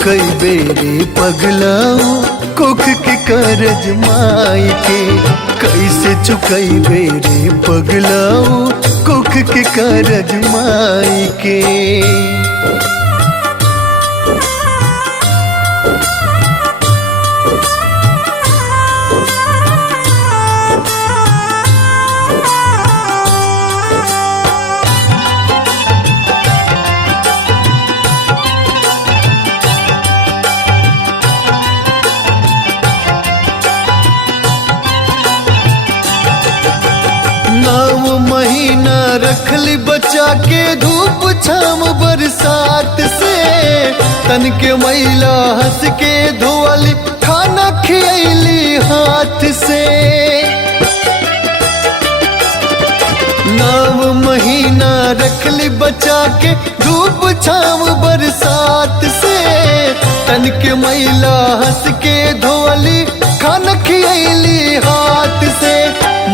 चुकई बेरे पगलाऊ कोख के करज माई के। कैसे चुकई बेरे पगलाऊ कोख के करज माई के। महीना रखली बचा के धूप छाम बरसात से। तन के मैला हंस के धोअली खाना खियली हाथ से। 9 महीना रखली बचा के धूप छाम बरसात से। तन के मैला हंस के धोअली खाना खियली हाथ से।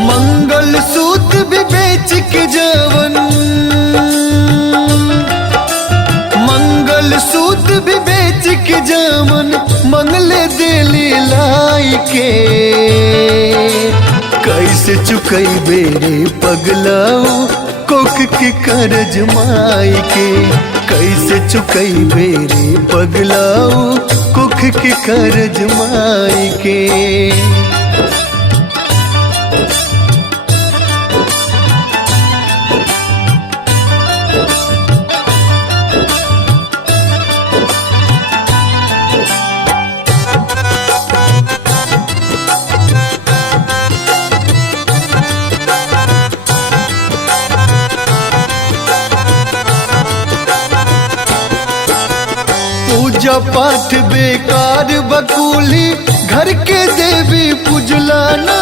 मंगल सूत्र भी बेच के जवन, मंगल सूत्र भी बेच के जवन मंगले दिली लाई के। कैसे चुकई बेरे पगलाऊ कोख के करज माई के। कैसे चुकई बेरे पगलाऊ कोख के करज माई के। पूजा पाठ बेकार बकुली घर के देवी पुजलाना।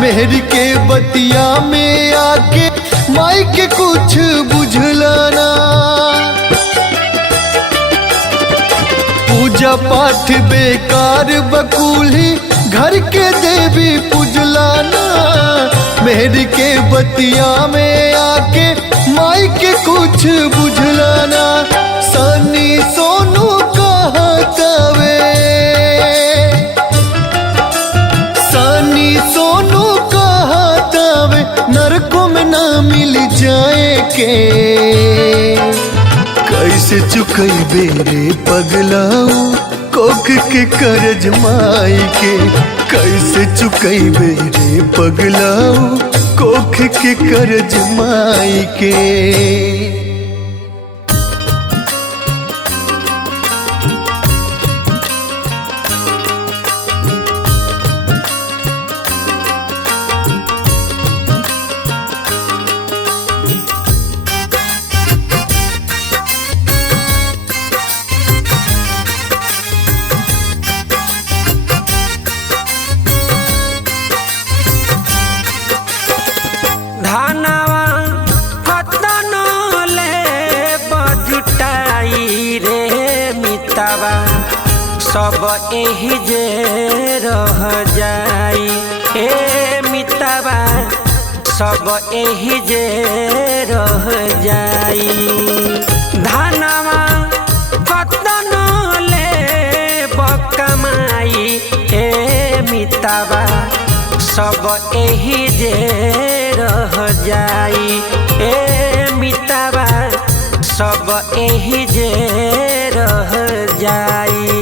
मेहर के बतिया में आके माई के कुछ बुझलाना। पूजा पाठ बेकार बकुली घर के देवी पुजलाना। मेहर के बतिया में आके माई के कुछ बुझलाना। सनी सोनू कहतावे, सनी सोनू कहतावे नरकों में ना मिल जाए के। कैसे चुकई बेरे पगलाऊ कोख के करज माई के। कैसे चुकई बेरे पगलाऊ कोख के करज माई के। धनवा कतन ले बजुटाई रे मितवा सब एही जे रह जाई। ए मितवा सब एही जे रह जाई। धनवा कतन ले बकमाई ए मितवा सब एही जे रह जाई। ए मितवा सब एही जे रह जाई।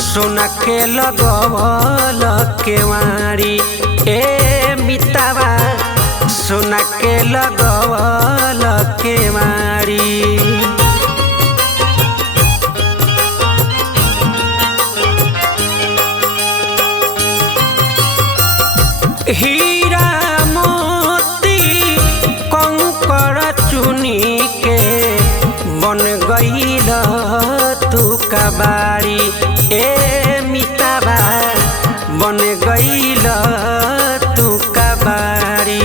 सोना के लगवल केवाड़ी ए मितवा सोना के लगवल केवाड़ी। हीरा मोती कंकड़ चुनी के बाड़ी ए मितावा बन गईल तू कबाड़ी।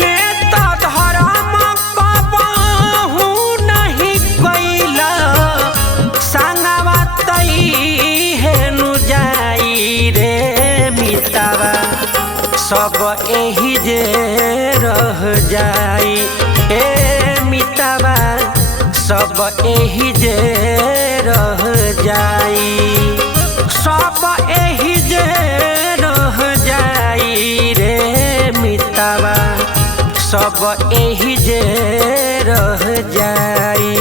नेता धर्म कबहू नहीं कईल संगवा तई हेनु जाई रे मितावा सब एही जे रह जाई ए मितावा सब एही जे रह जाई सब एही जे रह जाई रे मितावा सब एही जे रह जाई।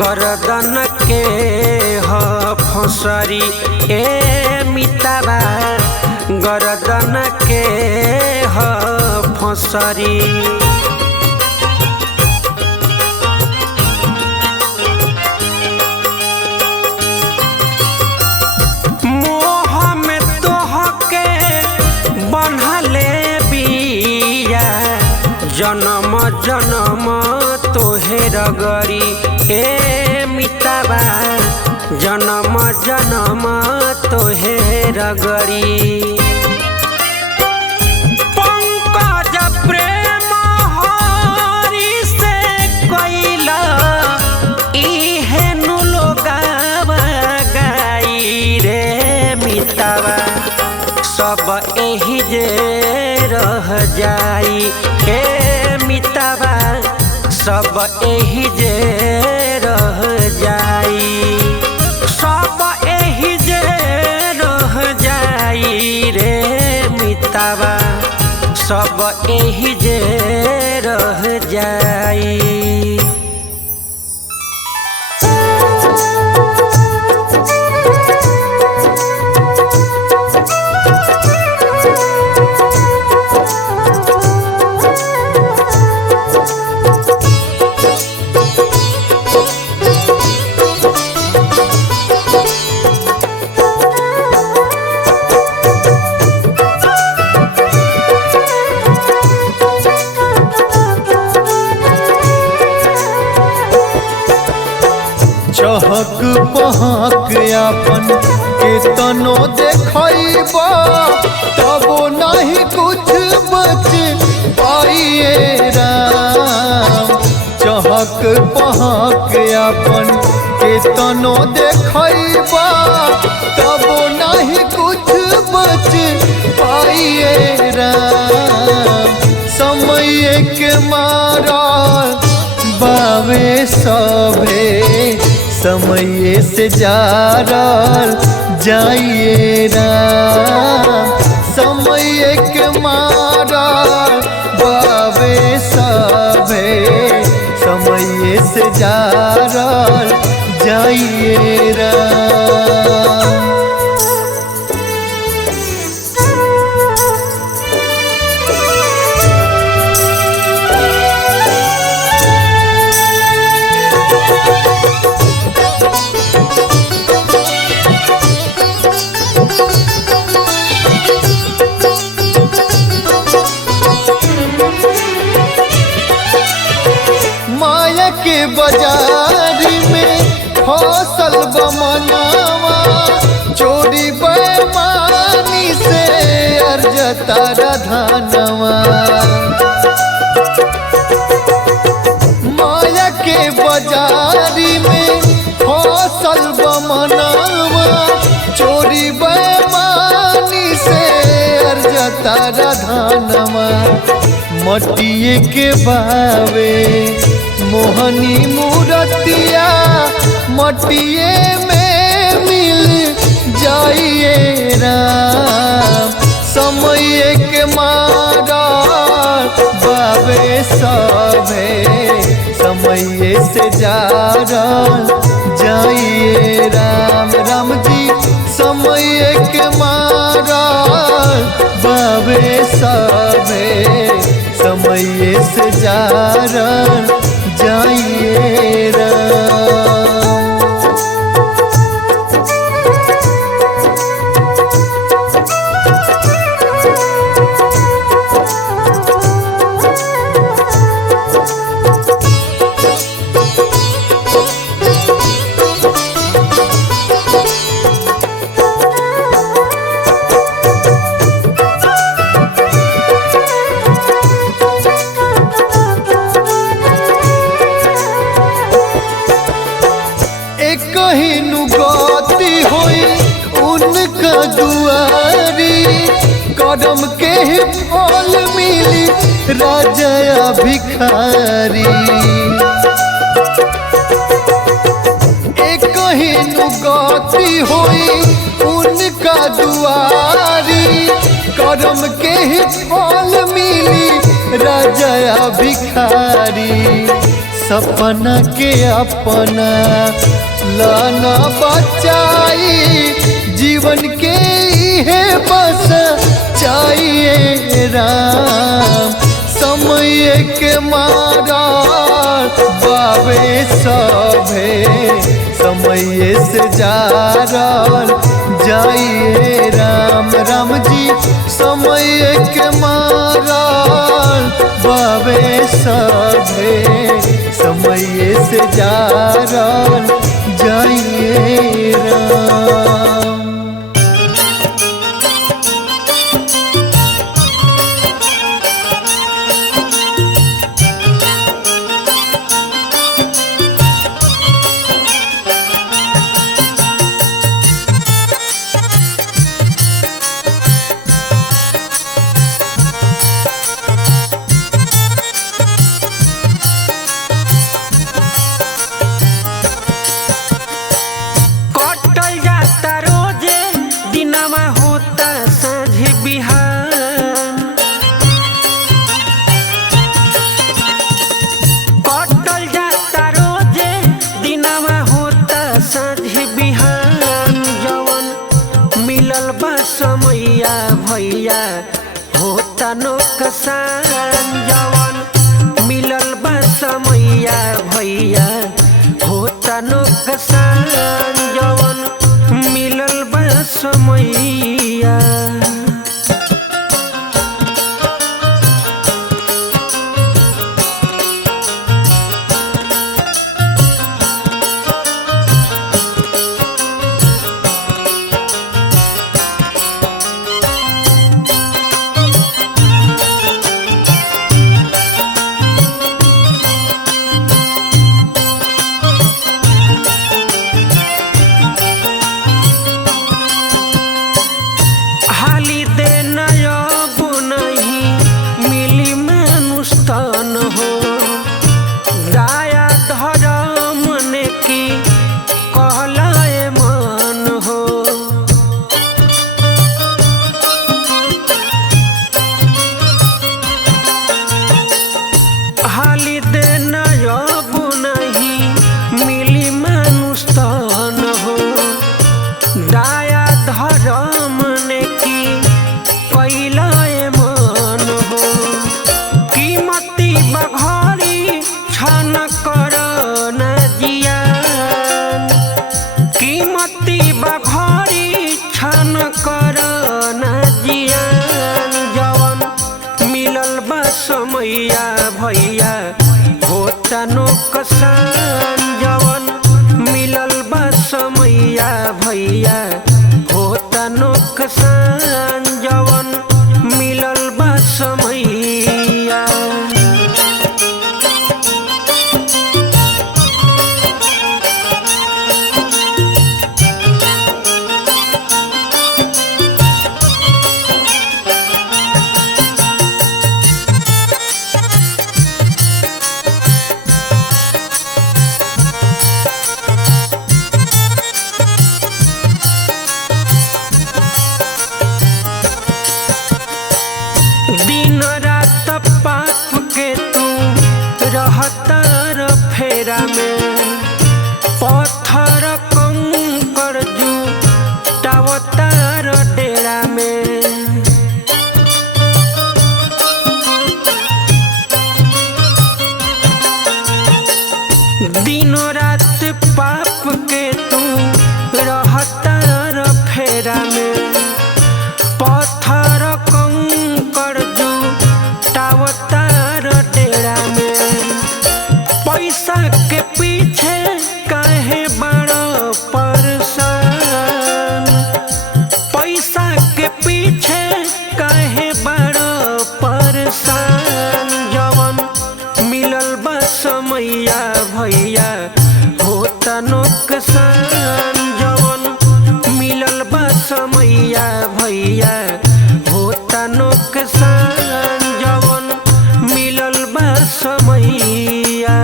गर्दन के ह फसरी ए मितावा गर्दन के ह फसरी। मोह में तोह के बन्हले बिया जन्म जन्म तोहे रगरी ए मितावा जन्म जन्म तोहे रगरी। पंकज प्रेम हरि से कइला इहेनु लोगावा गाई रे मितावा सब एही जे रह जाई ए मितावा सब एही जे रह जाई सब एही जे रह जाई रे मितावा सब एही जे रह जाई। चहक पहक अपन केतनो देखैबा तबो नहीं कुछ बच पाइए राम। चहक पहक अपन केतनो देखैबा तबो नहीं कुछ बच पाइए राम। समय के मारा बावे सभे समय से जारल जाइए राम। समय के मारा बावे सभे समय से जारल जाइए राम। माया के बाजारी में फसल बमनावा चोरी बेईमानी से अर्जता धनवा। माया के बाजारी में फसल बमनावा चोरी बेईमानी से अर्जता धनवा। मटिए के बावे मोहनी मूरतिया मटिए में मिल जाइए राम। समय के मारा बाबे सभे समय से जारल जाइए राम राम जी समय के मारल बाबे सभे समय से जारल जाइए राम। कहीं गति होई उनका दुआरी कदम के ही फल मिली राजा भिखारी। कहीं गति होई उनका दुआरी कदम के ही फल मिली राजा भिखारी। सपना के अपना लाना बचाई जीवन के है बस चाहिए राम समय के मारा बाबे सभे समय से जारल जाइए राम राम जी समय के मारा बाबे सभे समय से जारल जाइए राम। समैया भैया होता नौकसान जवन मिलल बा समैया भैया होता नौकसान जवन मिलल बा समैया। समैया भैया होता नौकसान जवन मिलल बा समैया भैया होता नौकसान जवन मिलल बा समैया। फेरा में पत्थर कंकड़ जुटावतार डेरा में। दिनों रात पाप के तू रहतार फेरा में पत्थर कंकड़ जुटावतार डेरा में। पैसा के पीछे काहे बड़ो परेशान, पैसा के पीछे काहे बड़ो परेशान। जवन मिलल बा समैया भैया होता नुकसान, जवन मिलल बा समैया भैया होता नुकसान, जवन मिलल बा समैया।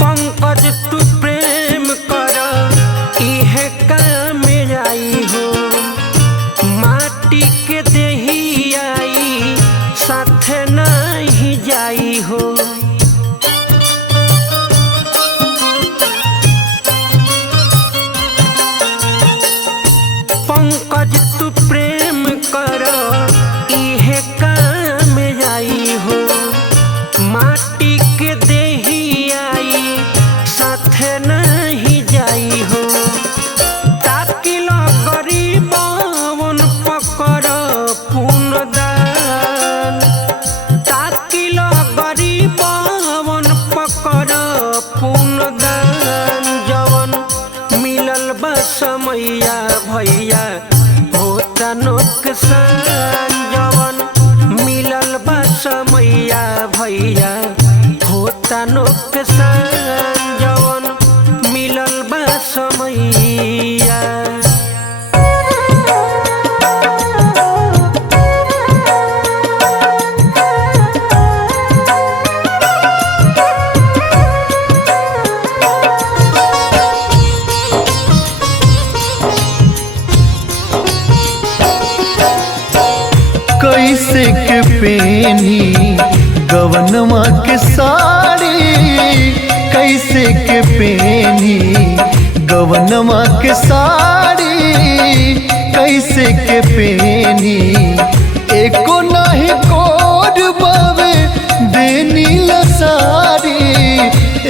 पंकज तू प्रेम कर इहे काम आई हो, माटी के देही आई साथे नहीं जाई हो। पंकज तू प्रेम कर इहे काम आई हो, माटी के देही आई साथे नहीं जाई हो। ताकिल गरीबवन पकर पुनदान, ताकिल गरीबवन पकर पुनदान। जवन मिलल बा समैया भैया होता नुकसान, जवन मिलल बा समैया भैया होता नुकसान, जवन मिलल बा समैया। कैसे के पेनी गवनमा के साड़ी, कैसे के पेनी गवनमा के साड़ी, कैसे के पेनी एको नहीं कोड बावे देनी लसारी,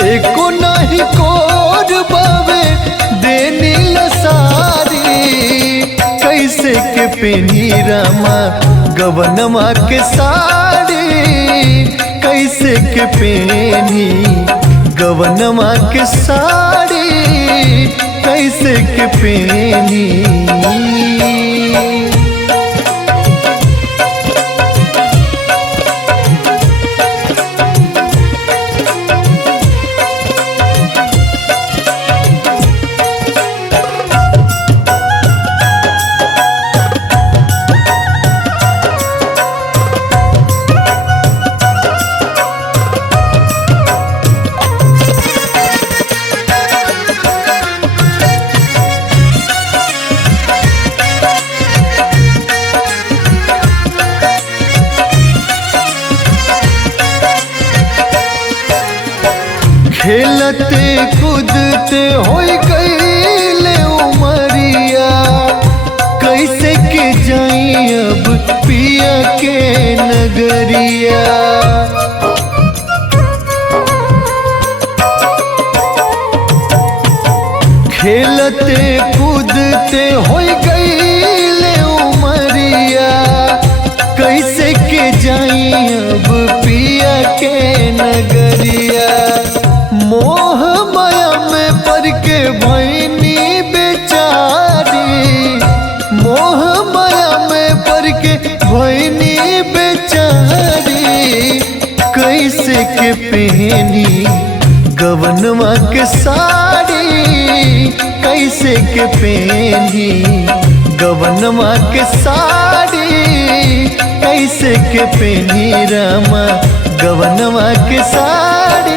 एको नहीं कोड बावे देनी लसारी। कैसे के पेनी रामा गवनमा के साड़ी, कैसे के पेनी गवनमा के साड़ी, कैसे के पेनी। खेलते कूदते होई गईले उमरिया, कैसे के जाई अब पिया के नगरिया। खेलते कूदते होई गईले उमरिया, कैसे के जाई अब पिया के नगरिया। मोह माया में पड़ के भैनी बेचारी, मोह माया में पड़ के भैनी बेचारी। कैसे के पहनी गवनमा के साड़ी कैसे के पहनी, गवनमा के साड़ी कैसे के पहनी रामा, गवनमा के साड़ी।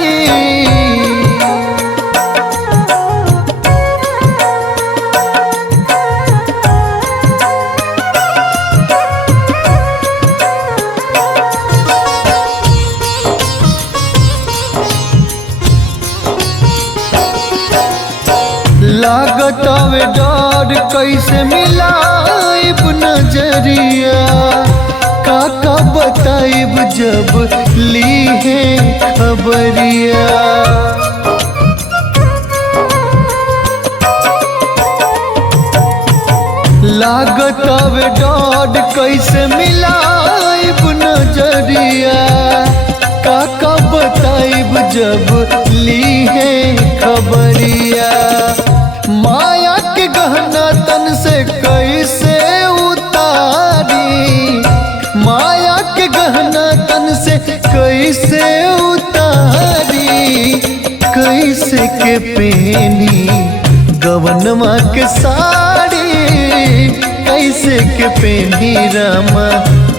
लागत आवे डर कैसे मिलाइब नजरिया, काका बताइब जब ली है खबरिया। लागत आवे डर कैसे मिलाइब नजरिया, काका बताइब जब ली है खबरिया। माया के गहना तन से कैसे उतारी, माया के गहना तन से कैसे उतारी, कैसे के पहनी गवनमा के साड़ी, कैसे के पहनी रामा,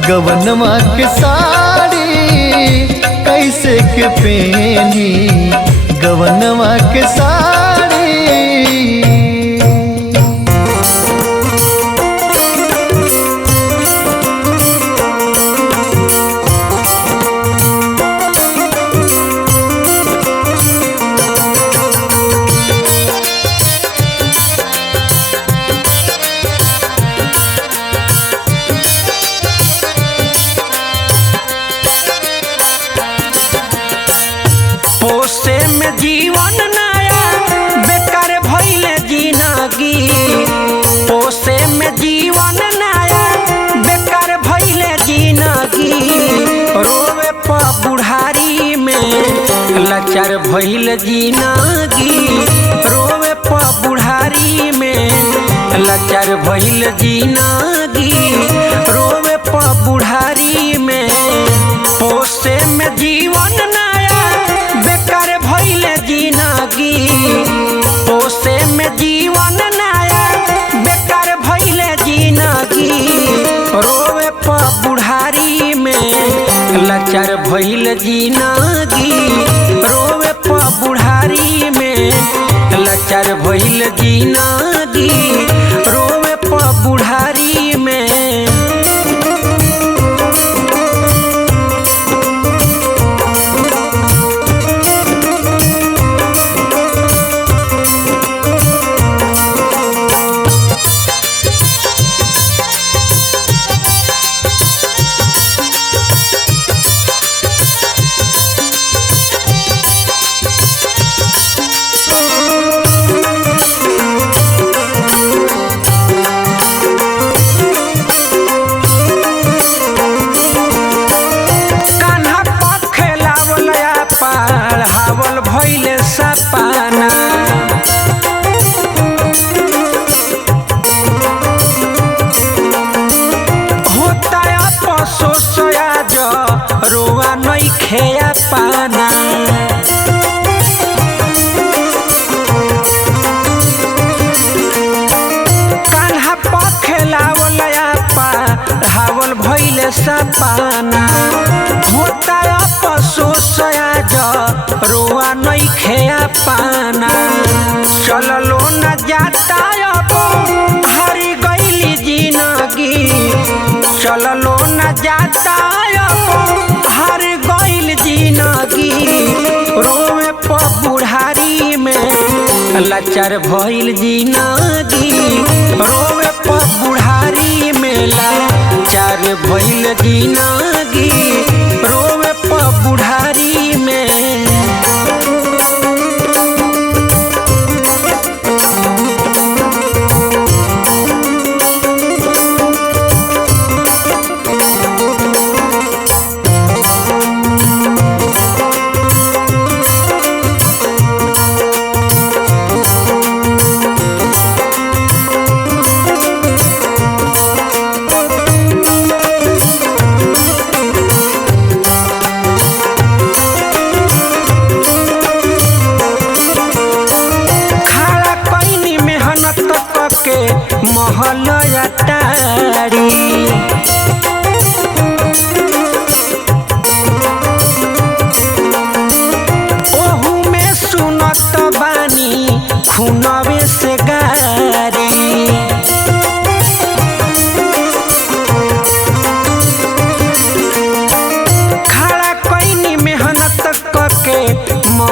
गवनमा के साड़ी कैसे के पहनी, गवनमा के साड़ी। पोसे में जीवन नया बेकार भइले जिंदगी, पोसे में जीवन नया बेकार भइले जिंदगी। रोवे प बुढ़ारी में लाचार भइल जिंदगी, रोवे प बुढ़ारी में लाचार भइल जिंदगी, रोवे प बुढ़ारी में। पोसे में जीवन नया बेकार भइले जिंदगी, पोसे में जीवन नया बेकार भइले जिंदगी। रोवे प बुढ़ारी में लाचार भइल जिंदगी, रोवे प बुढ़ारी में लाचार भइल जिंदगी, रोवे प बुढ़ारी में। हावल भइले सपना, होता अफसोस आज रोआ नइखे पाना। कान्हा पखेलावल हावल भइले सपना, होता अफसोस आज रोआ नइखे पाना। चललो न जाता अब हरी गइली जिंदगी, चललो न जाता अब हर गइल जिंदगी। रोवे प बुढ़ारी में लाचार भइल जिंदगी, रोवे प बुढ़ारी में लाचार भइल जिंदगी, रोवे प बुढ़ारी में।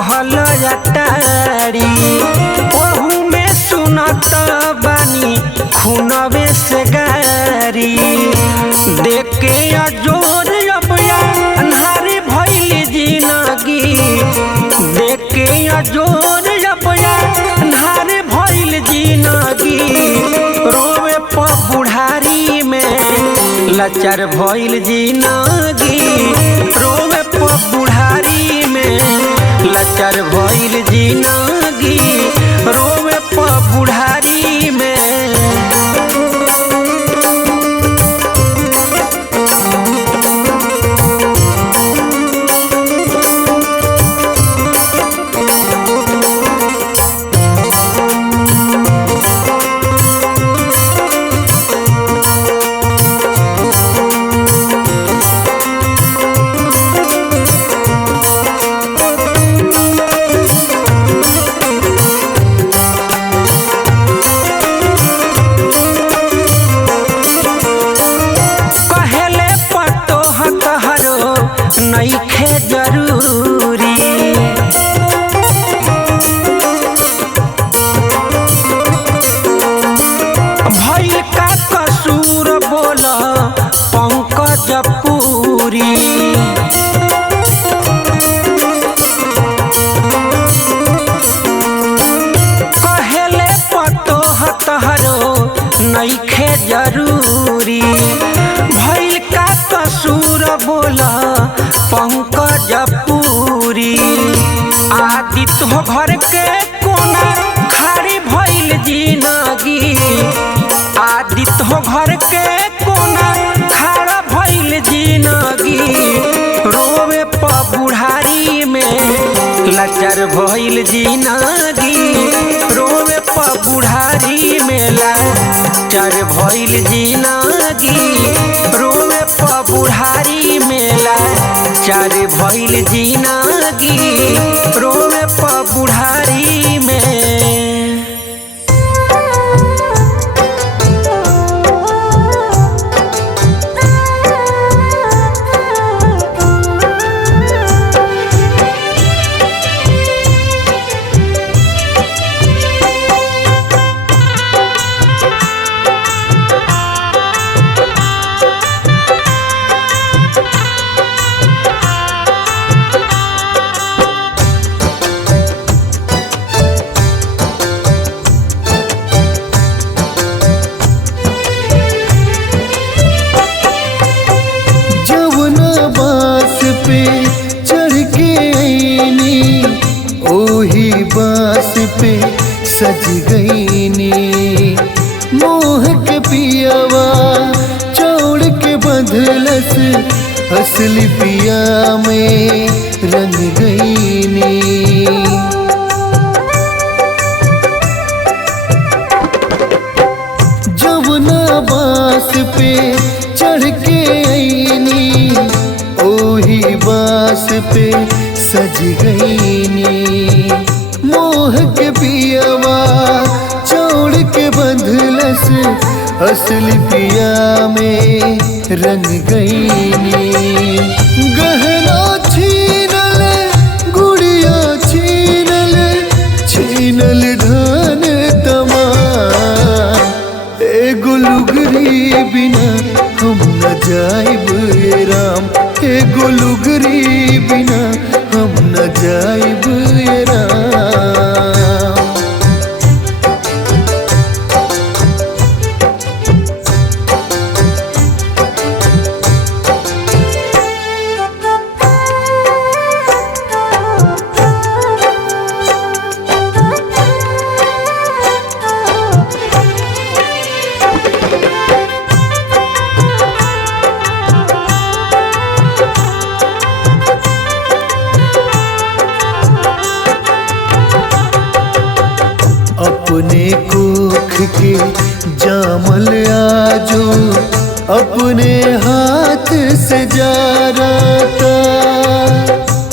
महल अटारी ओहू में सुनत बानी खूनवे से गारी देख के अजोर अबया अन्हारी भइल जिंदगी देख के अजोर अबया अन्हारी भइल जिंदगी रोवे प बुढ़ारी में लाचार भइल जिंदगी रोवे प बुढ़ारी में लाचार भइल जिंदगी रोवे प बुढ़ारी में। नइखे जरूरी भइल का कसूर बोल पंकज पूरी कहेले पतोह तहरो नइखे जरूरी भइल का कसूर बोल पंकज पूरी आदित्य हो घर के कोना खाड़ी भइल जिंदगी आदित्य हो घर के कोना खाड़ा भइल जिंदगी रोवे प बुढ़ारी में लाचार भइल जिंदगी रोवे प बुढ़ारी में लाचार भइल जिंदगी रोवे प बुढ़ारी में लाचार भइल जिंदगी रोवे प बुढ़ारी में। बास पे सज गईनी मोह के पियावा चौड़ के बंधलस असली पिया में रंग गईनी जमुना बास पे चढ़ के आईनी ओही बास पे सज गईनी मोह के पियावा चौड़ के बंधलस असली पिया में रंग गईनी गहना छीनल गुड़िया छीनल छीनल धन तमाम एगो लुगरी बिना हम न जाइब राम एगो लुगरी बिना हम न जाइब राम। अपने कोख के जामल आजो अपने हाथ से जा रहा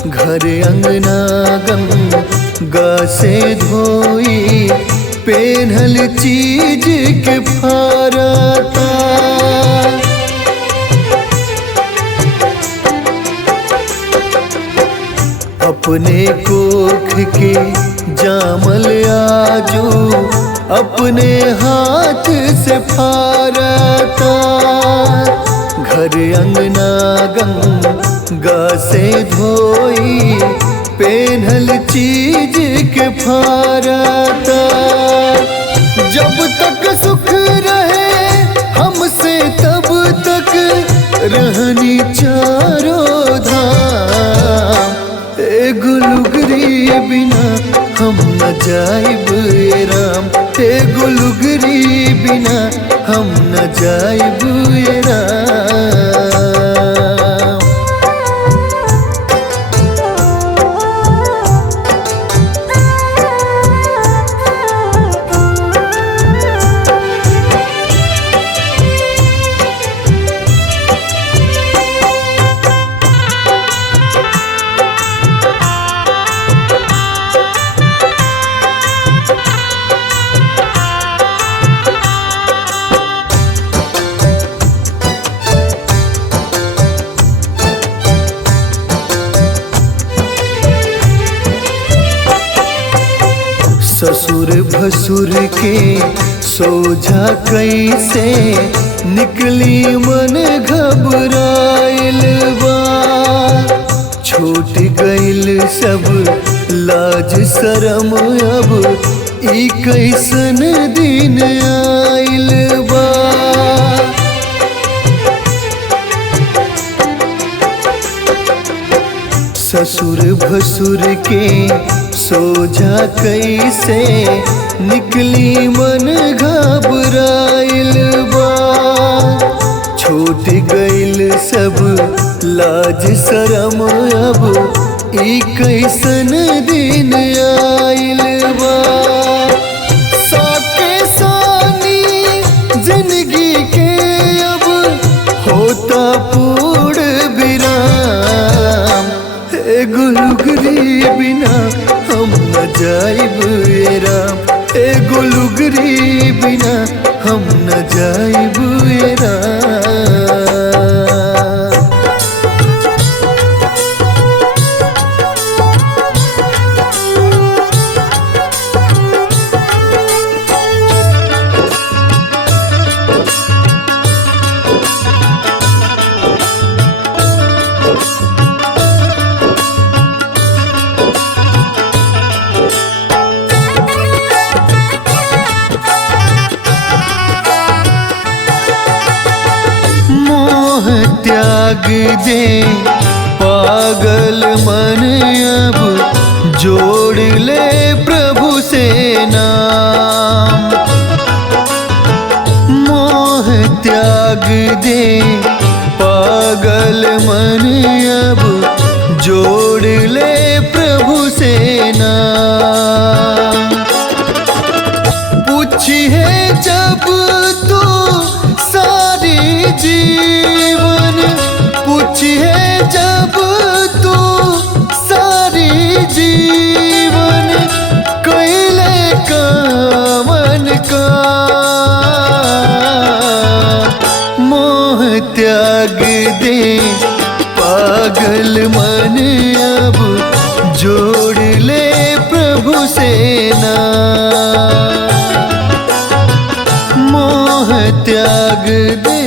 घर अंगना गंगा से धोई पेन्हल चीज के फारता अपने कोख के जामल आजू अपने हाथ से फारता। घर अंगना गंगा से धोई पेन्हल चीज के फारता। जब तक सुख रहे हमसे तब तक रहनी चारों धाम। एगो लुगरी बिना हम न जाइब ए राम, एगो लुगरी बिना हम न जाइब ए राम। ससुर भसुर के सोझा कैसे निकली मन घबराइल बा। छूट गइल सब लाज शरम अब ई कैसन दिन आइल बा। ससुर भसुर के सोझा कैसे निकली मन घबराइल बा। छूट गइल सब लाज शरम अब ई कैसन दिन आइल बा। साके सानी जिंदगी के अब होता पूर्ण विराम। एगो लुगरी बिना हम न जाइब ए राम, एगो लुगरी बिना हम न जाइब ए राम। त्याग दे पागल मन अब जोड़ ले प्रभु से नाम। मोह त्याग दे पागल मन अब जोड़ ले प्रभु से नाम। पूछिए जब तू सारी जीवन, पूछिए जब तू सारी जीवन कैले कामन का। मोह त्याग दे पागल मन अब जोड़ ले प्रभु से नाम। मोह त्याग दे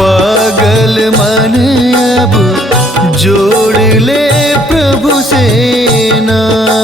पागल मन अब जोड़ ले प्रभु से नाम।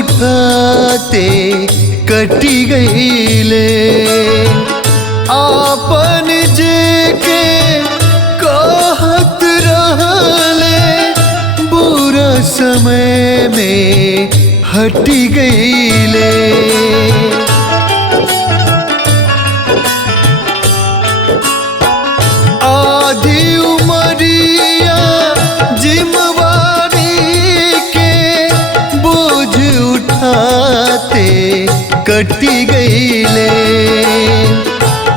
उठाते कटी गईले आपन जे के कहत रहले बुरा समय में हटी गईले। हटी गईले।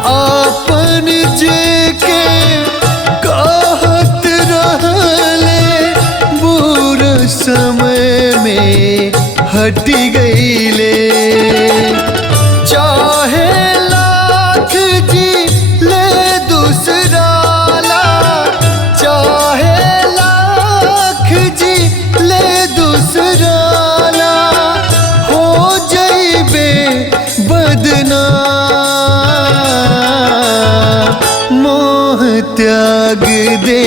आपन जे के कहत रहले बुरा समय में हटी गईले। चाहे लाख जी ले दूसरा ला, चाहे लाख जी ले दूसरा ला, हो जइबे बदनाम। मोह त्याग दे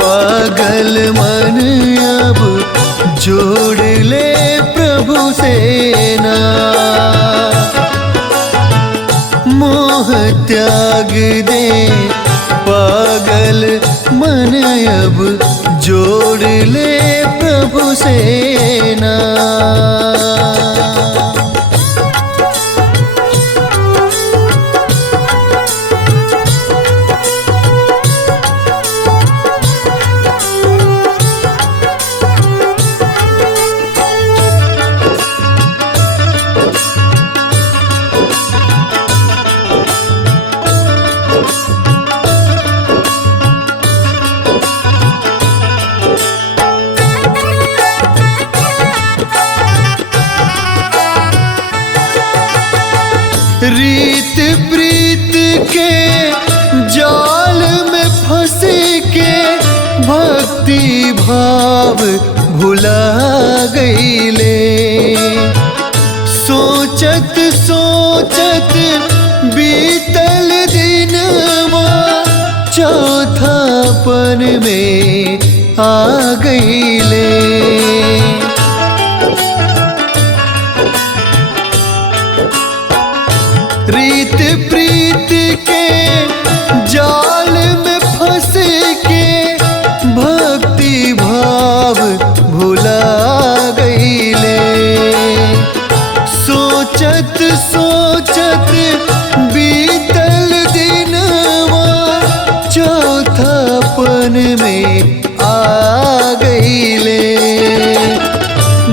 पागल मन अब जोड़ ले प्रभु से ना। मोह त्याग दे पागल मन अब जोड़ ले प्रभु से ना। रीत प्रीत के जाल में फंस के भक्ति भाव भुला गईले। सोचत सोचत बीतल दिनवा चौथापन में आ गईले। रीत प्रीत के जाल में फंस के भक्ति भाव भुला गईले। सोचत सोचत बीतल दिनवा चौथापन में आ गईले।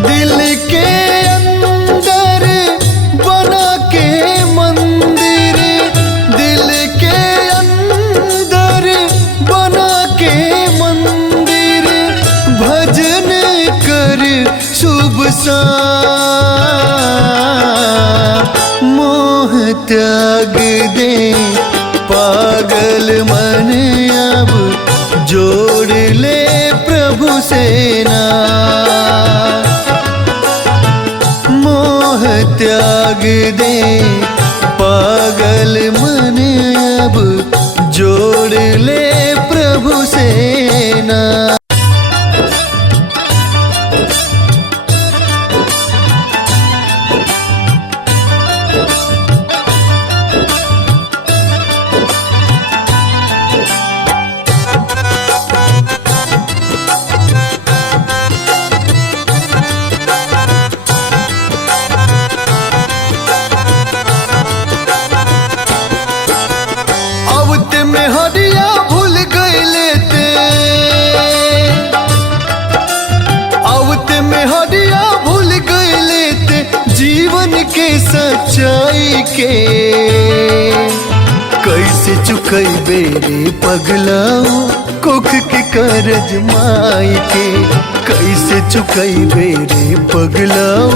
दिल के अंदर बना के मंदिर, दिल के अंदर बना के मंदिर, भजन कर शुभ शाम। मोह त्याग दे पागल मन अब जोड़ ले प्रभु से ना। मोह त्याग दे पागल मन अब जोड़ ले प्रभु से ना। जीवन के सच्चाई के कैसे चुकैबे रे पगलाओ कुख के करज माई के। कैसे चुकैबे रे पगलाओ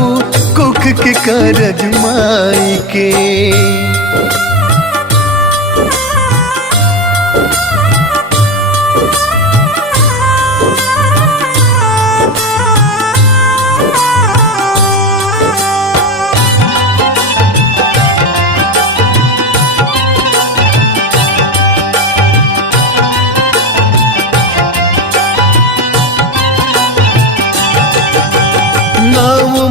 कुख के करज माई के।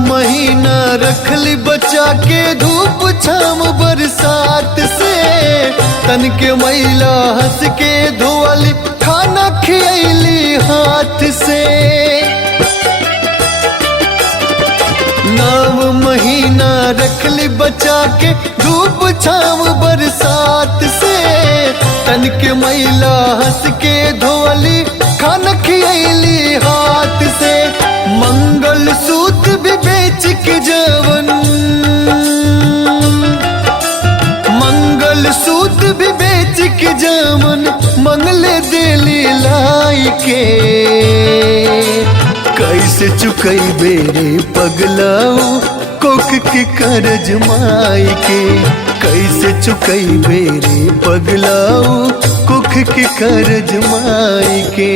महीना रखली बचा के धूप छाम बरसात से। तन के मैला हंस के धोवली खाना खियली हाथ से। 9 महीना रखली बचा के धूप छाम बरसात से। तन के मैला हंस के धोवली खाना खियली हाथ से। मंगल सूत्र भी बेच के जवन के जामन मंगले दिली लाई के। कैसे चुकई बेरे पगलाऊ कोख के करज माई के। कैसे चुकई बेरे पगलाऊ कोख के करज माई के।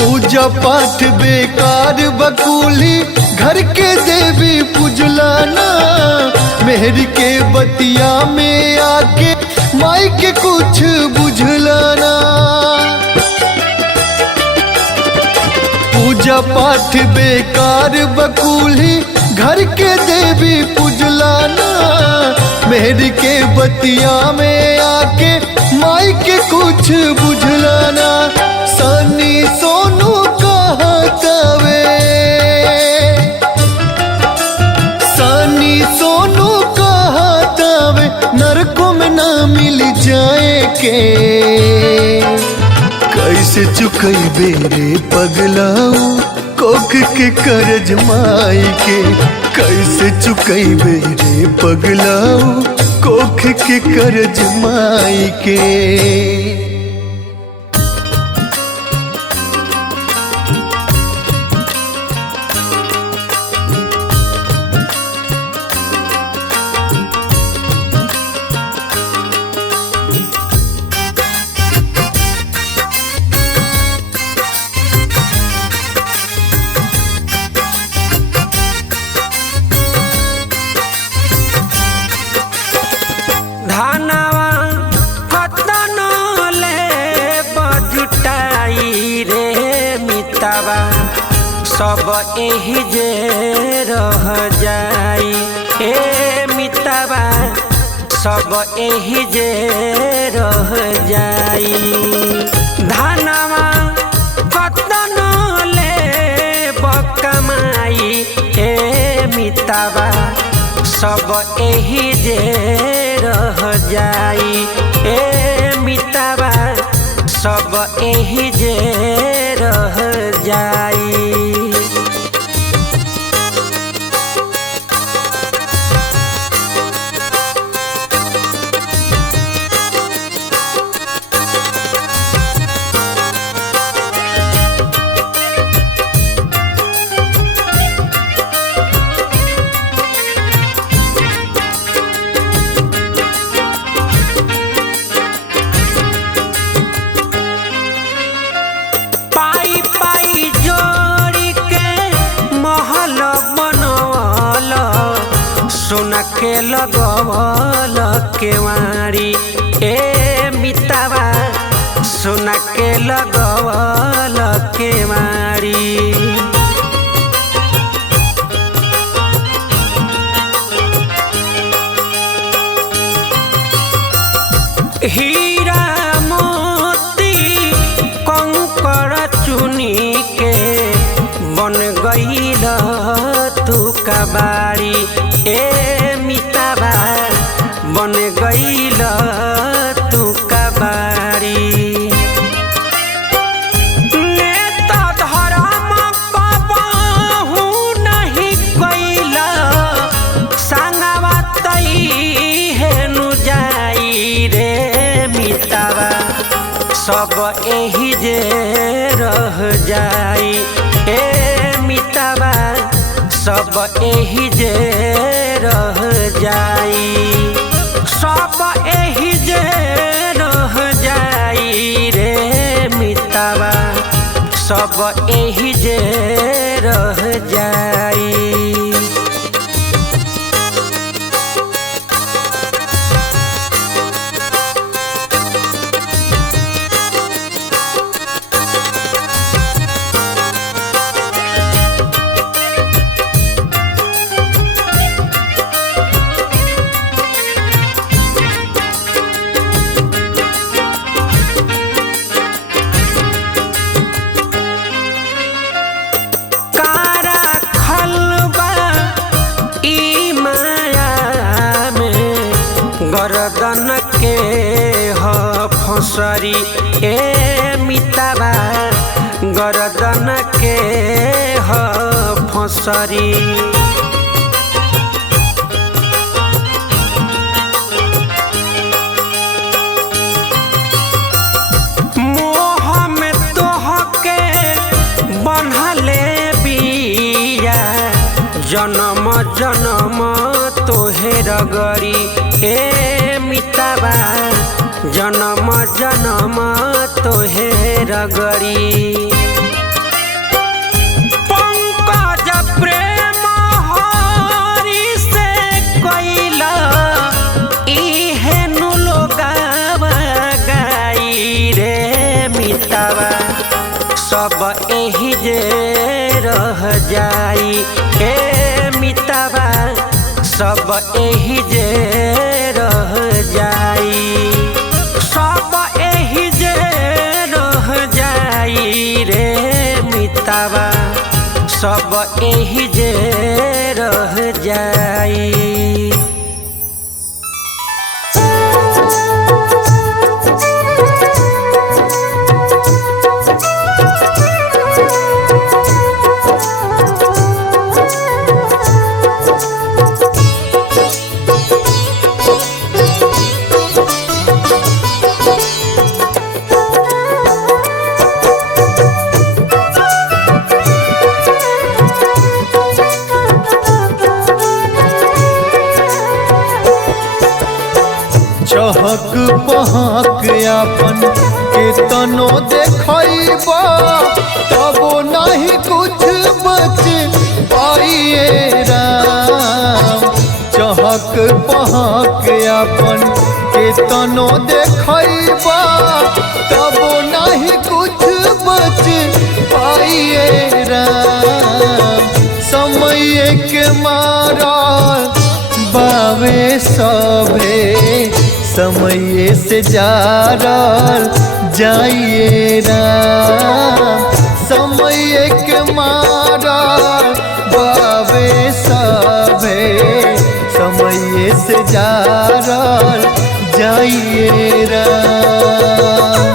पूजा पाठ बेकार बकुली घर के देवी पुजलाना। मेहर के बतिया में आके माई के कुछ बुझलाना। पूजा पाठ बेकार बकुली घर के देवी पुजलाना। मेहर के बतिया में आके माई के कुछ बुझलाना। सनी सोनू कहतावे, सनी सोनू कहतावे नरकों में ना मिल जाए के। कैसे चुकई बेरे पगलाऊ कोख के करज माई के। कैसे चुकई बेरे पगलाऊ कोख के करज माई के। सब एही जे रह जाई ए मिताबा। सब एही जे रह जाई। धनवा कतन ले बकमाई ए मिताबा। सब एही जे रह जाई ए मिताबा। सब एही जे रह जाई। सोना के लगवल केवाड़ी ए मिताबा। सोना के लगवल केवाड़ी। हीरा मोती कंकड़ चुनी के बन गईल तू कबाड़ी ए मिताबा। बन गईल तू कबाड़ी। नेता धर्म कबहू नहीं कैल संगवा तई हेनु जाई रे मिताबा। सब एही जे रह जाई ए मिताबा। सब एही जे रह जाई। सब एही जे रह जाई रे मिताबा। सब एही जे रह जाई। गर्दन के ह फसरी ए मितावा गर्दन के ह फसरी। मोह में तोहके बन्हले बिया जन्म जन्म तोहे रगरी ए मितावा जन्म जन्म तोहे रगरी। पंकज प्रेम हरि से कैला इहे नु लोगावा गाई रे मितावा सब एही जे रह जाई ए मितावा सब एही जे रह जाई सब एही जे रह जाई रे मितावा सब एही जे रह जाई। चहक पहक आपन केतनो देखैबा तबो नहीं कुछ बच पाइए राम। चहक पहक आपन केतनो देखैबा तबो नहीं कुछ बच पाइए राम। समय के मारा बावे सभे समय से जारल जाइए राम। समय के मारा बावे सभे समय से जारल जाइए राम।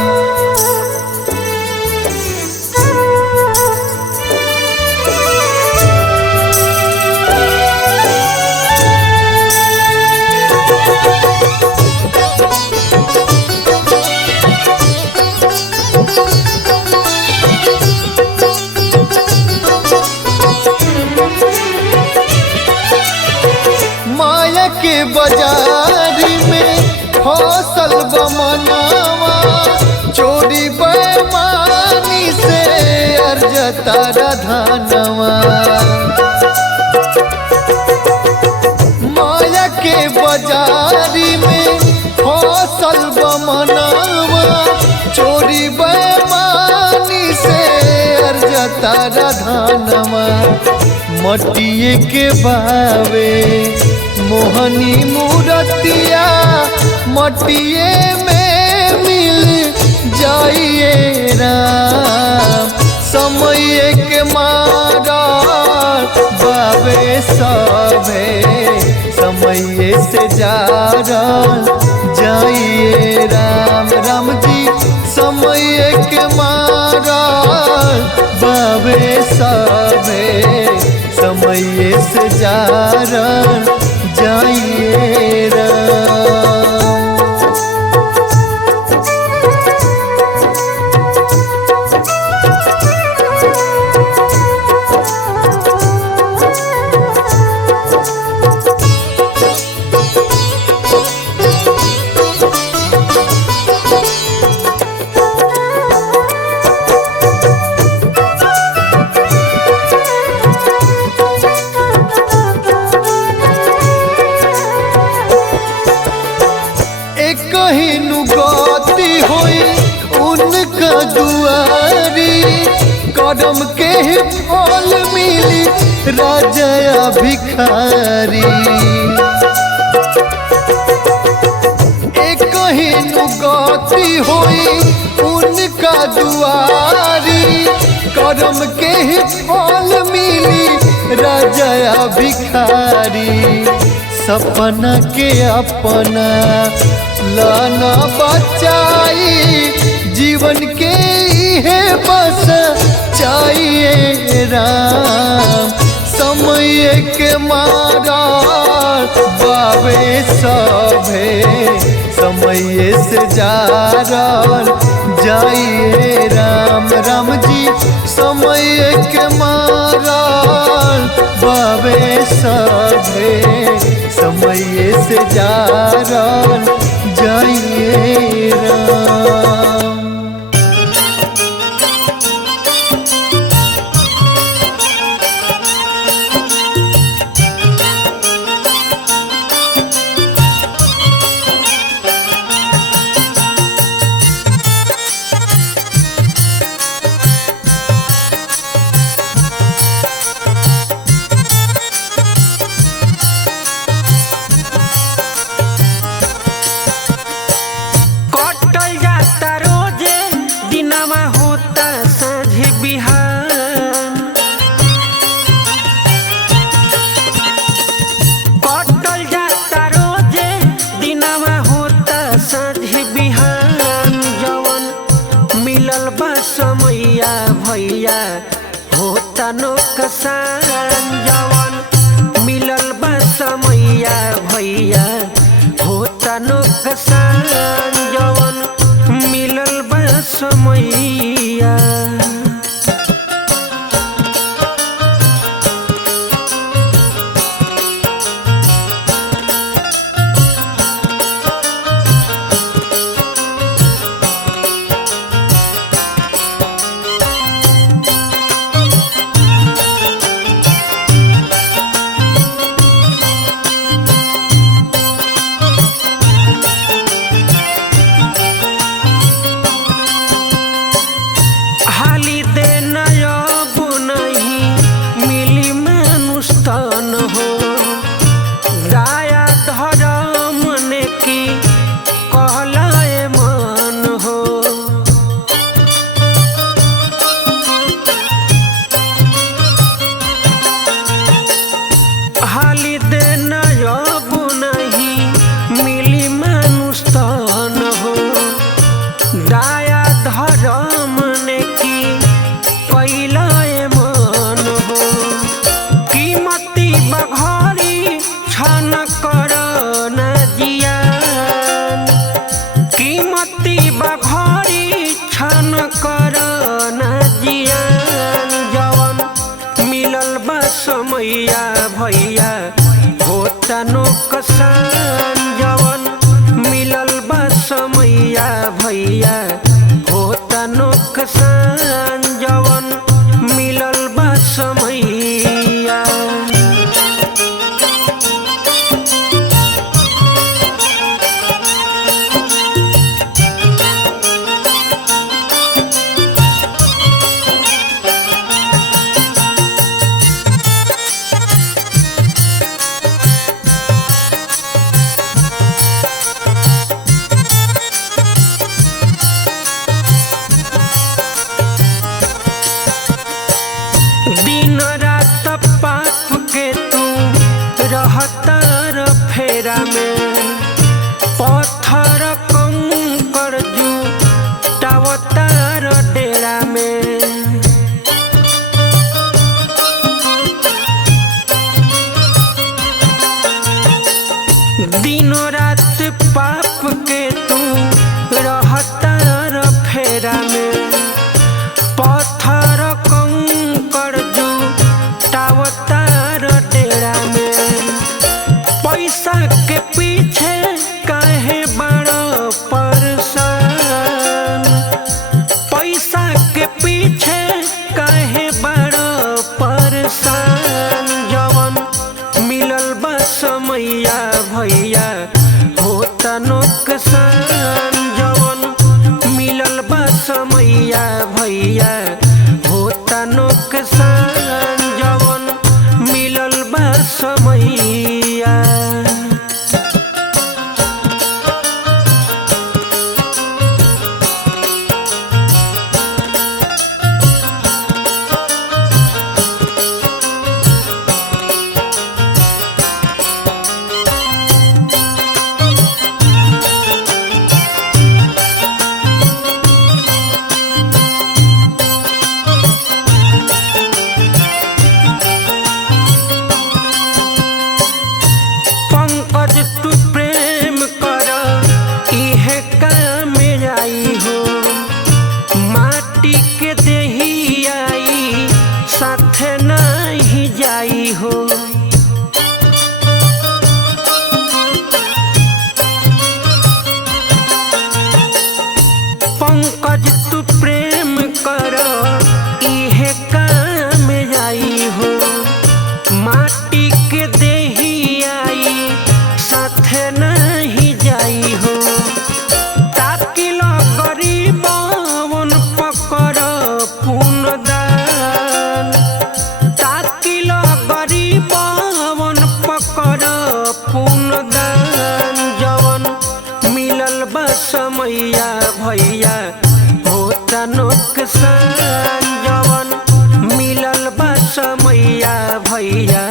माया के बाजार में फसल बमनावा चोरी बेईमानी से अर्जता धनवा। माया के बाजार में फसल बमनावा चोरी बेईमानी से अर्जता धनवा। मटिए के बावे मोहनी मूरतिया मटिए में मिल जाइए राम। समय के मारा बावे सभे समय से जारल जाइए राम। राम जी समय के मारा बावे सभे समय से जारल जाइए राम। कहीं गति हुई उनका दुआरी कदम के फल मिली राजा भिखारी। एक कहीं गति हुई उनका दुआरी कदम के फल मिली राजा भिखारी। सपना के अपना लाना बचाई, जीवन के है बस चाहिए राम। समय के मारा बाबे सभे, समय से जारल जाइए राम। राम जी समय के मारा बाबे सभे, समय से जारल जाइए राम। समैया भैया होता नुकसान, जवन मिलल बा समैया भैया होता नुकसान, जवन मिलल बा समैया। समैया भैया होता नुकसान, जवन मिलल बा समैया भैया होता नुकसान, जवन मिलल बा समैया। देही आई साथे नहीं जाई हो। पंकज तू प्रेम कर इहे काम आई हो। माटी के देही आई साथे नहीं जाई हो। ताकिल गरीबवन पकड़ पुनदान। ताकिल गरीबवन पकड़ पुनदान। जवन मिलल बा समैया भैया होता नुकसान। जवन मिलल बा समैया भैया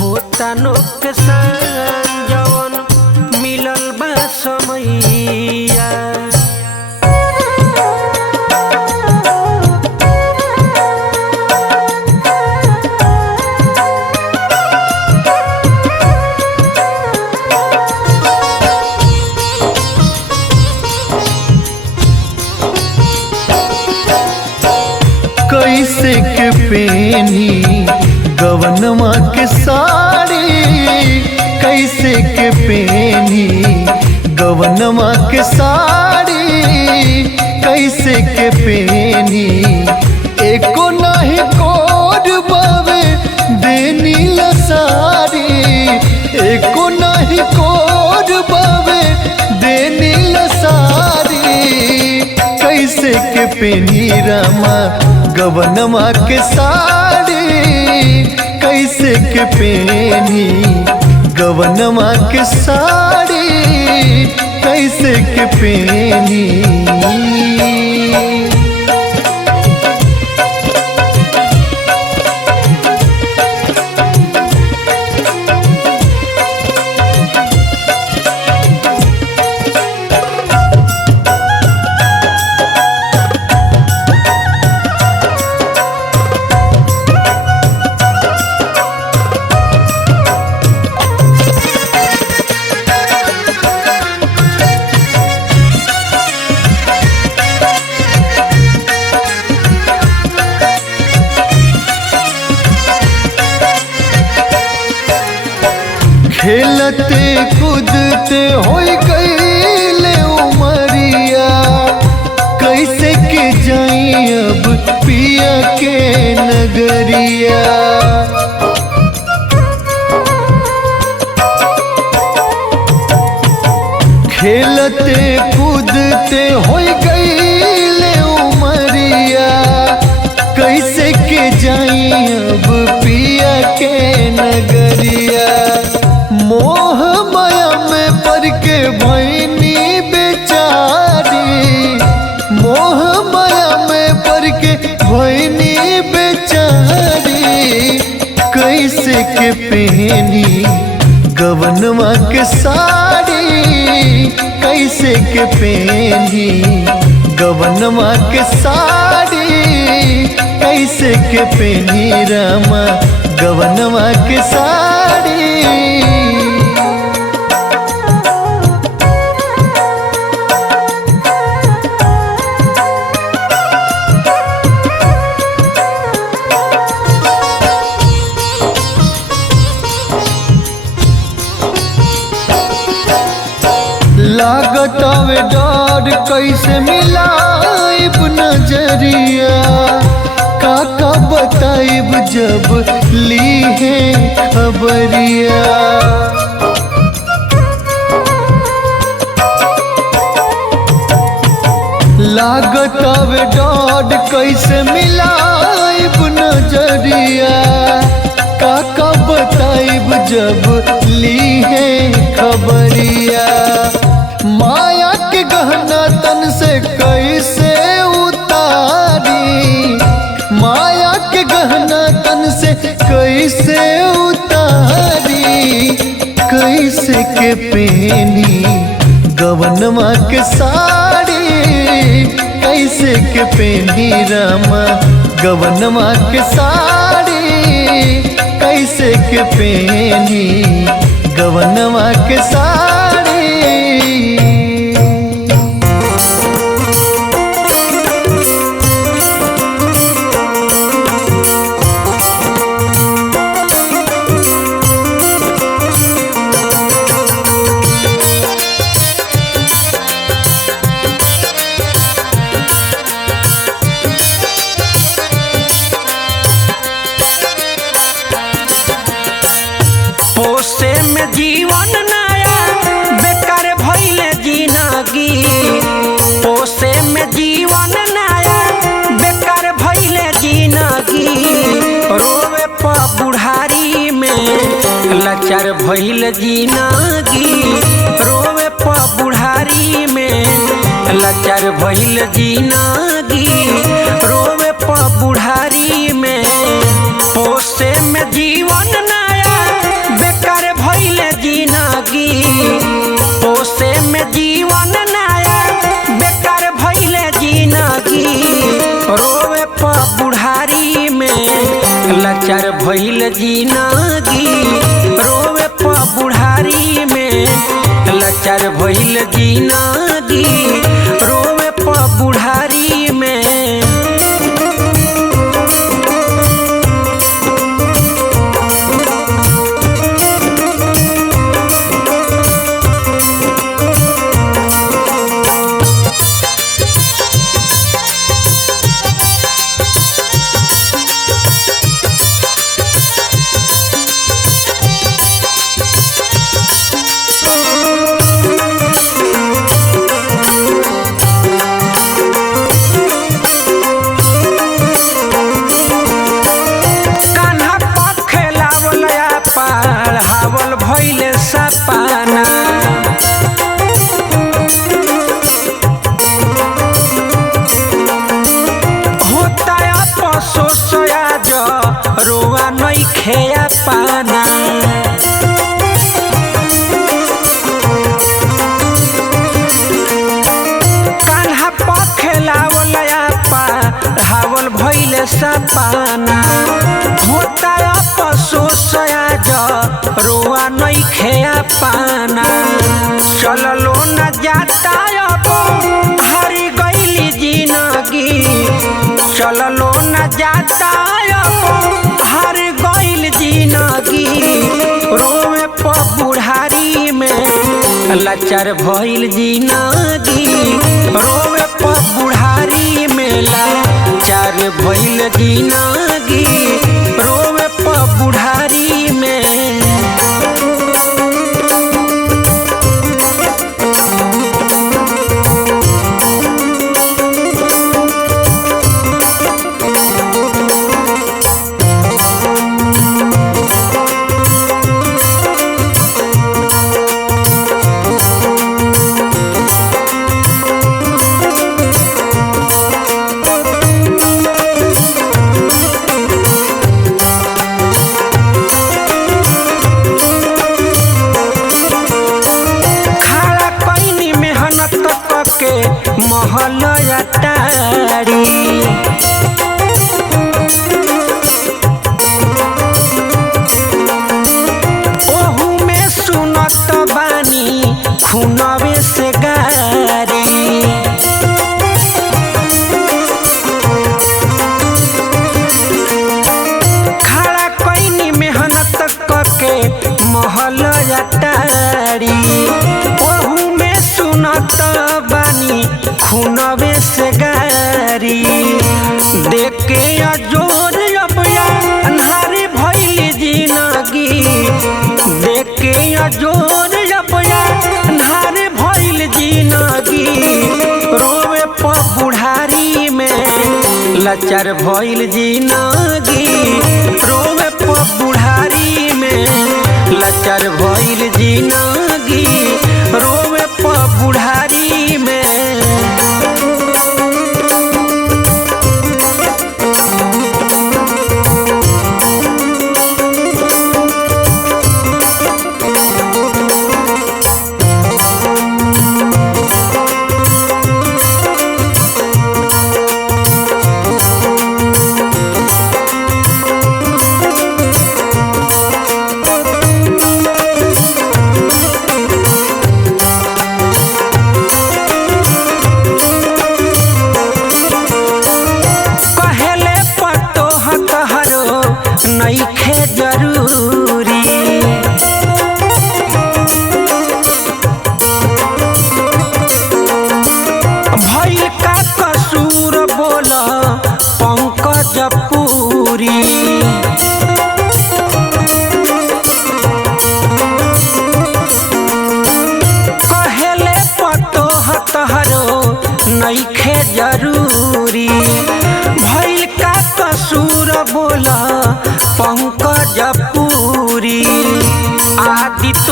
होता नुकसान। जवन मिलल बा समैया। कैसे के पेनी गवनमा के साड़ी। कैसे के पेनी गवनमा के साड़ी। कैसे के पेनी एको नाही कोड बावे देनी लसारी। एको नाही कोड बावे देनी लसारी। कैसे के पेनी रामा गवनमा के साड़ी। कैसे के पेनी गवनमा के साड़ी। कैसे के पेनी। खेलते कूदते होई गईले उमरिया। कैसे के जाई अब पिया के नगरिया। खेलते कूदते होई गईले उमरिया। कैसे के जाई अब पिया के नगरिया। मोह माया में पड़ के भैनी बेचारी। मोह माया में पड़ के भैनी बेचारी। कैसे के पहनी गवनमा के साड़ी। कैसे के पहनी गवनमा के साड़ी। कैसे के पहनी रामा गवनमा के साड़ी। लागत आवे डर कैसे मिलाइब नजरिया। काका बताइब जब ली है खबरिया। लागत आवे डर कैसे मिलाइब नजरिया। काका बताइब जब ली है खबरिया। माया के गहना तन से कैसे उतारी। माया के गहना तन से कैसे उतारी। कैसे के पेनी गवनमा के साड़ी। कैसे के पेनी रामा गवनमा के साड़ी। कैसे के पेनी गवनमा के साड़ी। भइल जिंदगी रोवे प बुढ़ारी में, लाचार भइल जिंदगी रोवे प बुढ़ारी में। पोसे में जीवन नया बेकार भइल जिंदगी, पोसे में जीवन नया बेकार भइल जिंदगी रोवे प बुढ़ारी में, लाचार भइल जिंदगी रोवे प बुढ़ारी में, लाचार भइल जिंदगी रोवे प बुढ़ारी में। सपना होता अफसोस आज रोआ नहीं खेया पाना। कान्हा पखेलावल पढ़ावल भइल सपना, होता अफसोस आज रोआ नहीं खेया पाना। चललो न जाता अब हरी गईली जिंदगी, चललो न जाता अब हर गईल जिंदगी रोवे प बुढ़ारी में, लाचार भइल जिंदगी रोवे प बुढ़ारी में, लाचार भइल जिंदगी रोवे प बुढ़ारी में। महल अटारी ओहू में सुनत बानी खूनवे से गारी। खड़ा कईनी मेहनत करके महल अटारी, ओहू में सुनत बानी खूनवे से गारी। देख के अजोर अबया अन्हारी भइल जिंदगी, देख के अजोर अबया अन्हारी भइल जिंदगी रोवे प बुढ़ारी में, लाचार भइल जिंदगी रोवे प बुढ़ारी में, लाचार भइल जिंदगी रोवे प बुढ़ारी में।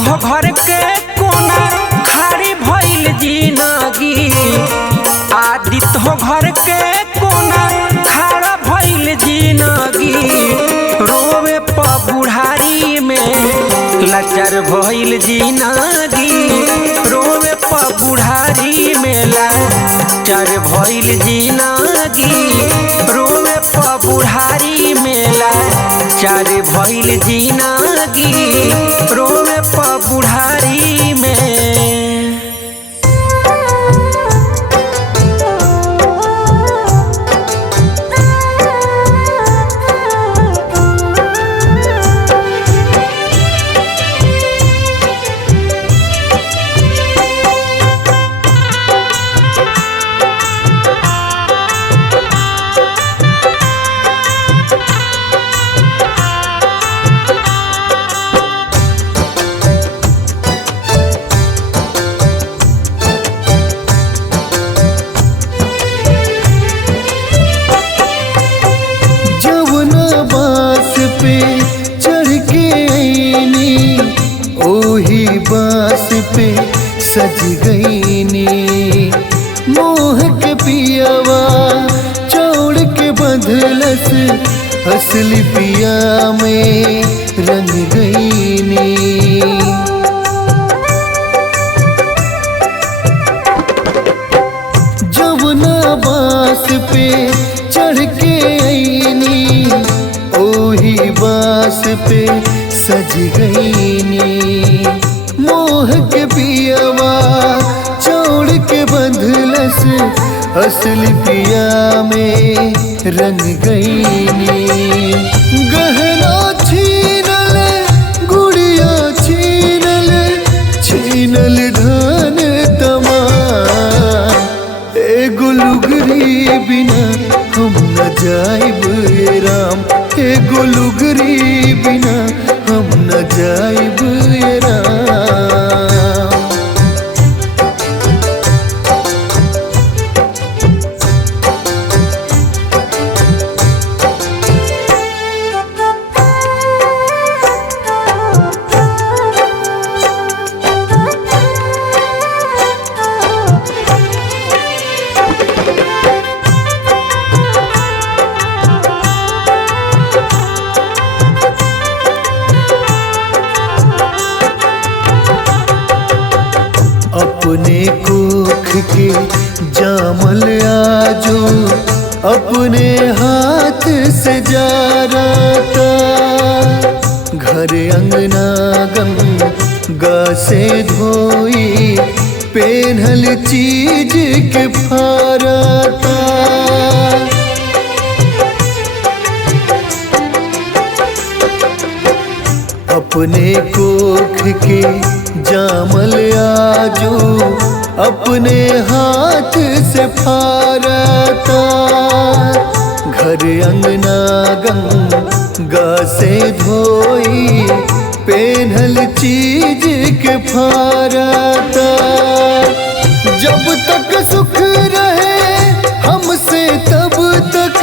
हो घर के कोना खाड़ी भइल जिंदगी, आदित हो घर के कोना खाड़ा भइल जिंदगी, रोवे प बुढ़ारी में लाचार भइल जिंदगी, रोवे प बुढ़ारी में लाचार भइल जिंदगी, रोवे प बुढ़ारी में लाचार भइल जिंदगी, रोवे प बुढ़ारी में। बांस पे सज गई नी मोह के पियावा चौड़ के बंधलस, असली पिया में रंग गई नी। जवना बांस पे चढ़ के आईनी ओही बांस पे सज गई नी मोह के पियावा चौड़ के बंधलस, असली पिया में रंग गई नी। गहना छीनल गुड़िया छीनल, छीनल धन तमाम, एगो लुगरी बिना हम न जाइब राम, एगो लुगरी बिना हम न जाइब राम। अपने कोख के जामल आजो अपने हाथ से जा रहा, घर अंगना गंगा से धोई पेन्हल चीज के फारता। अपने कोख के जामल आजो अपने हाथ से फारता, घर अंगना गंगा से धोई पेन्हल चीज के फारता। जब तक सुख रहे हमसे तब तक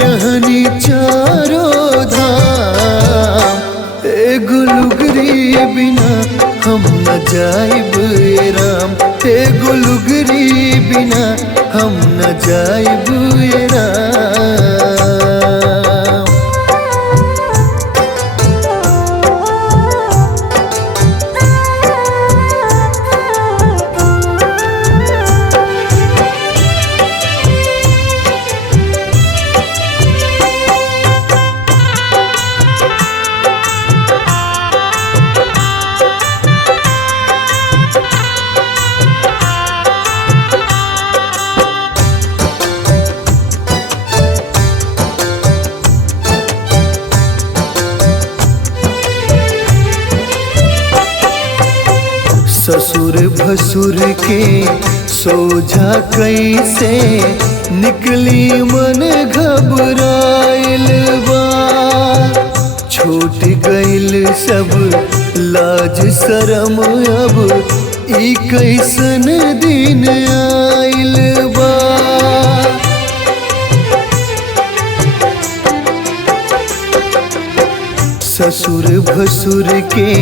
रहनी चारों धाम, एगो लुगरी बिना हम न जाइब राम, एगो लुगरी बिना हम न जाइब राम। ससुर भसुर के सोझा कैसे निकली मन घबराइल बा, छूट गइल सब लाज शरम अब ई कैसन दिन आइल बा। ससुर भसुर के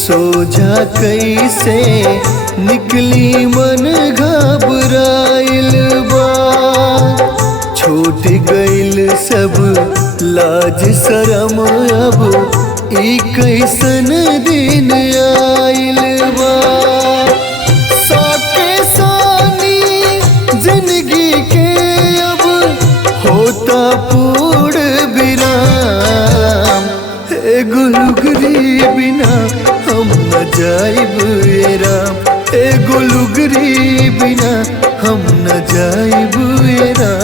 सोझा कैसे निकली मन घबराइल बा। छूट गइल सब लाज शरम अब ई कैसन दिन आइल बा। साके सानी जिंदगी के अब होता पूर्ण विराम। एगो लुगरी बिना हम न जाइब ए राम। एगो लुगरी बिना हम न जाइब ए राम।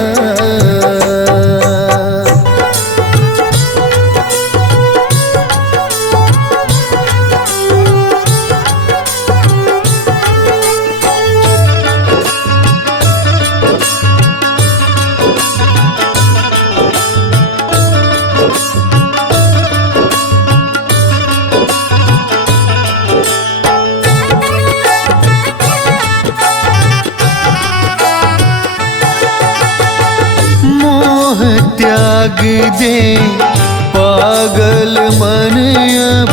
त्याग दे पागल मन अब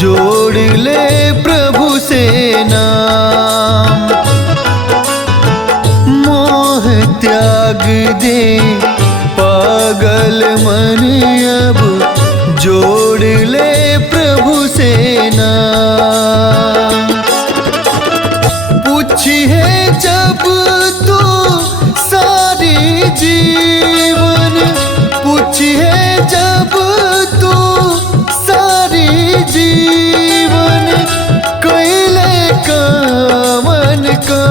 जोड़ ले प्रभु से नाम। मोह त्याग दे पागल मन अब जोड़ ले प्रभु से नाम। पूछिए जब तू सारी जीवन, पूछिए जब तू सारी जीवन कैले कामन का।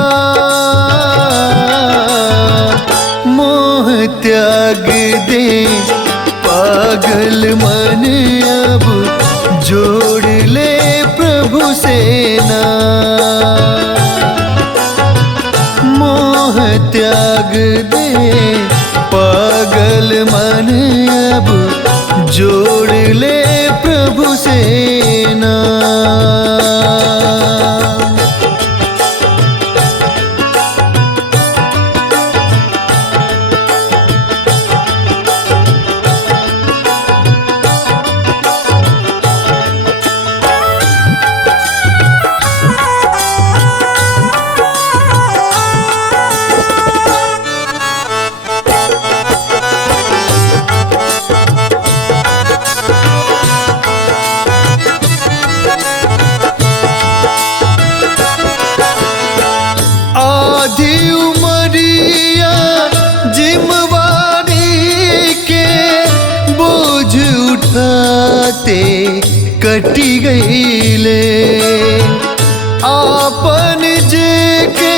मोह त्याग दे पागल मन अब जोड़ ले प्रभु से नाम। मोह त्याग दे पागल मन अब जोड़ ले प्रभु से नाम। आधी उमरिया जिम्मेवारी के बोझ उठाते कटी गईले। आपन जे के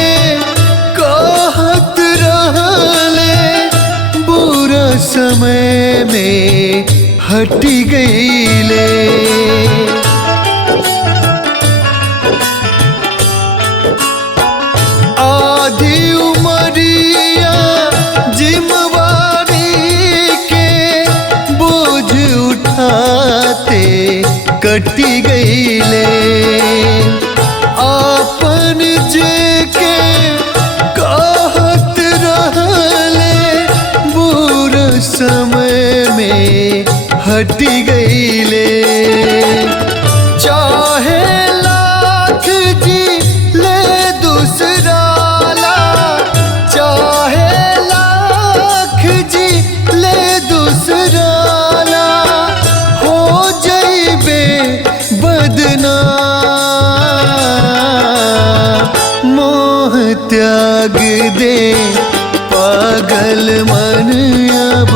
कहत रहले बुरा समय में हटी गईले। आधी उमरिया जिम्मेवारी के बोझ उठाते कटी गईले। आपन जे के कहत रहले बुरा समय में हटी गईले। चाहे लाख जी ले दूसरा, चाहे लाख जी ले दूसरा हो जइबे बदनाम। मोह त्याग दे पागल मन अब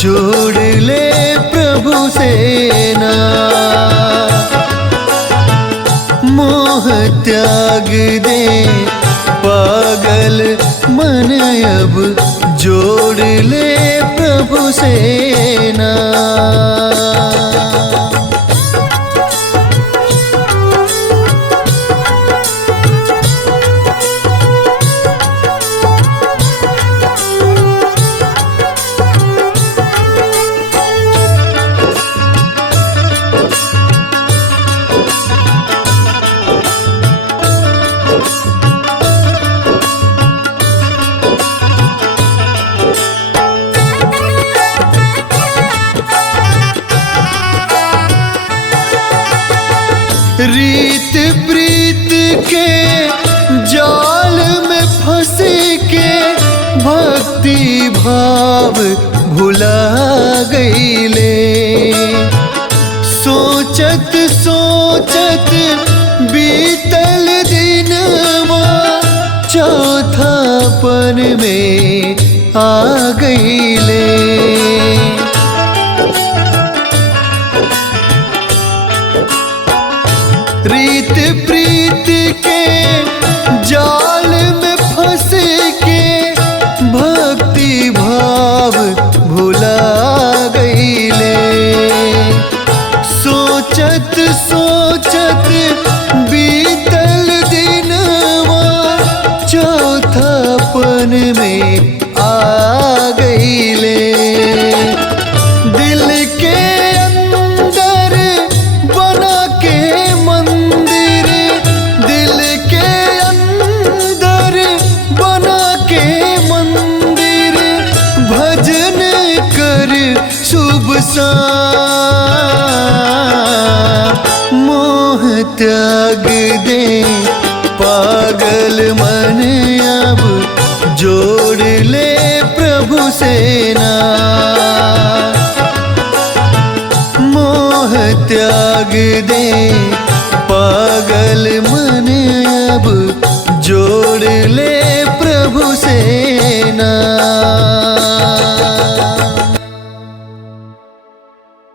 जोड़ ले प्रभु से नाम। मोह त्याग दे पागल मन अब जोड़ ले प्रभु से नाम। रीत प्रीत के जाल में फंस के भक्ति भाव भुला गईले। सोचत सोचत बीतल दिनवा चौथापन में आ गईले। रीत प्रीत के जाल में फंस के भक्ति भाव भुला गईले। सोचत सोचत बीतल दिनवा चौथापन में आ गईले। दिल के अंदर बना के मंदिर, दिल के अंदर बना के मंदिर, भजन कर शुभ शाम। मोह त्याग दे पागल मन अब जोड़ ले प्रभु से नाम। मोह त्याग दे पागल मन अब जोड़ ले प्रभु से नाम।